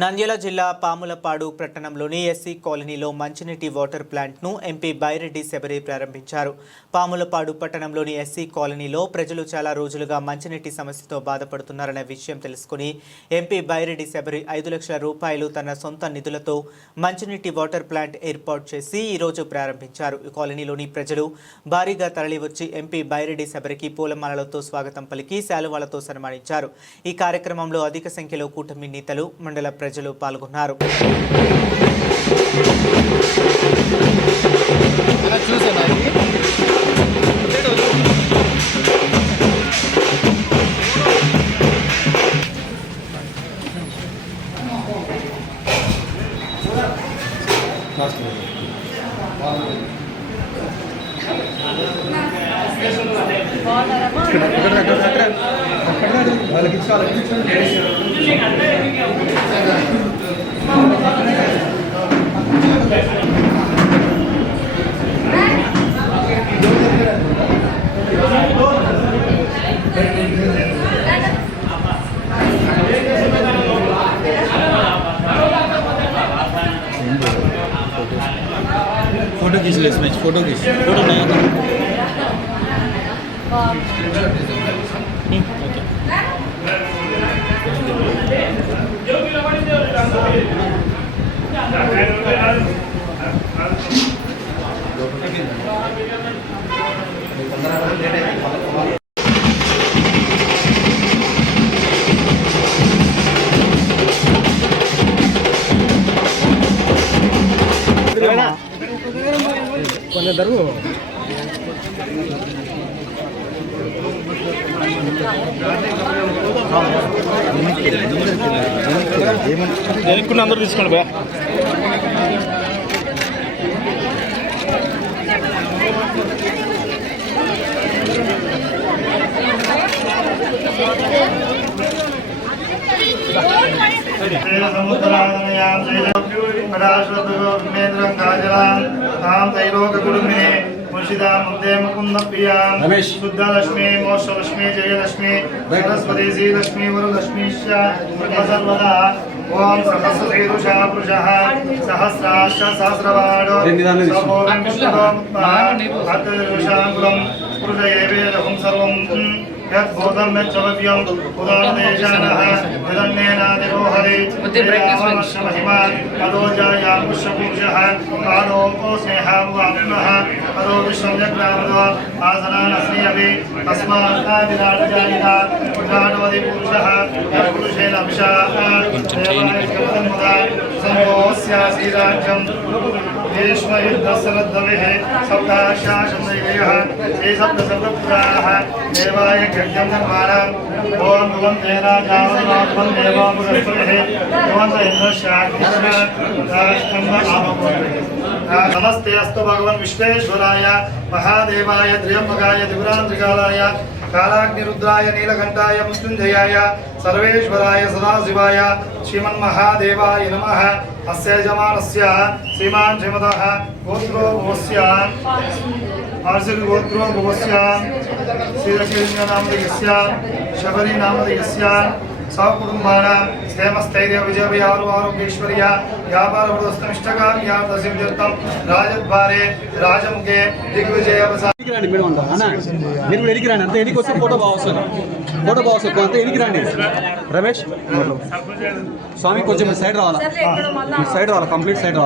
నంద్యాల జిల్లా పాములపాడు పట్టణంలోని ఎస్సీ కాలనీలో మంచినీటి వాటర్ ప్లాంట్ను ఎంపీ బైరెడ్డి శబరి ప్రారంభించారు. పాములపాడు పట్టణంలోని ఎస్సీ కాలనీలో ప్రజలు చాలా రోజులుగా మంచినీటి సమస్యతో బాధపడుతున్నారనే విషయం తెలుసుకుని ఎంపీ బైరెడ్డి శబరి 5 లక్షల రూపాయలు తన సొంత నిధులతో మంచినీటి వాటర్ ప్లాంట్ ఏర్పాటు చేసి ఈరోజు ప్రారంభించారు. ఈ కాలనీలోని ప్రజలు భారీగా తరలివచ్చి ఎంపీ బైరెడ్డి శబరికి పూలమాలలతో స్వాగతం పలికి శాలువాలతో సన్మానించారు. ఈ కార్యక్రమంలో అధిక సంఖ్యలో కూటమి నేతలు, మండల ప్రజలు పాల్గొన్నారు. फोटो खींच ले इसमें, फोटो खींच, फोटो नहीं आता। అందరూ తీసుకోండి బా. शुद्धलक्ष्मी मोक्षलक्ष्मी जयलक्ष्मी सरस्वती श्रीलक्ष्मी वरलक्ष्मी सर्वदा ओम सहस्रशीर्षा पुरुषः सहस्राक्ष सहस्रवाणो सर्वोपनिषदोमुत्पादं पुरुषयेवेदहं सर्वं यद्भूतं यच्चवत्यम् उदारदेशानः यदन्नेनादिरोहरि महिमा अदोजायां पुष्यपुरुषः पादो स्नेहामुवाप्नः अदो विश्वं जग्रामदो आसनानस्मि अपि तस्मादादिराटजायिता विराटवति पुरुषः यत्पुरुषेण अभिषाः संभोस्यासीराज्यम् भीष्मयुद्धसरद्भवेः सप्ताशासनदैवयः श्री सप्तसर्वपुराः देवाय यज्ञं निर्माणम् ओम भुवं देवाजावनं देवो बृहस्पतिः भुवन्त नमस्ते अस्तु भगवन् विश्वेश्वराय महादेवाय त्र्यंबकाय त्रिपुरांत्रिकालाय कालाग्निरुद्राय नीलकंठाय मृत्युंजयाय सर्वेश्वराय सदाशिवाय श्रीमन्महादेवाय नमः। अस्य यजमानस्य श्रीमान् श्रीमतः गोत्रो भवस्य आर्षि गोत्रो भवस्य श्रीलक्ष्मी नामधेयस्य शबरी नामधेयस्य सकुटुंबानां क्षेमस्थैर्य विजयआरोग्यैश्वर्य व्यापारवस्तुनिष्ठकार्यार्थसिद्ध्यर्थं राजद्वारे राजमुखे दिग्विजय फोटो बावस रमेश स्वामी को सैड सैड कंप्लीट सैड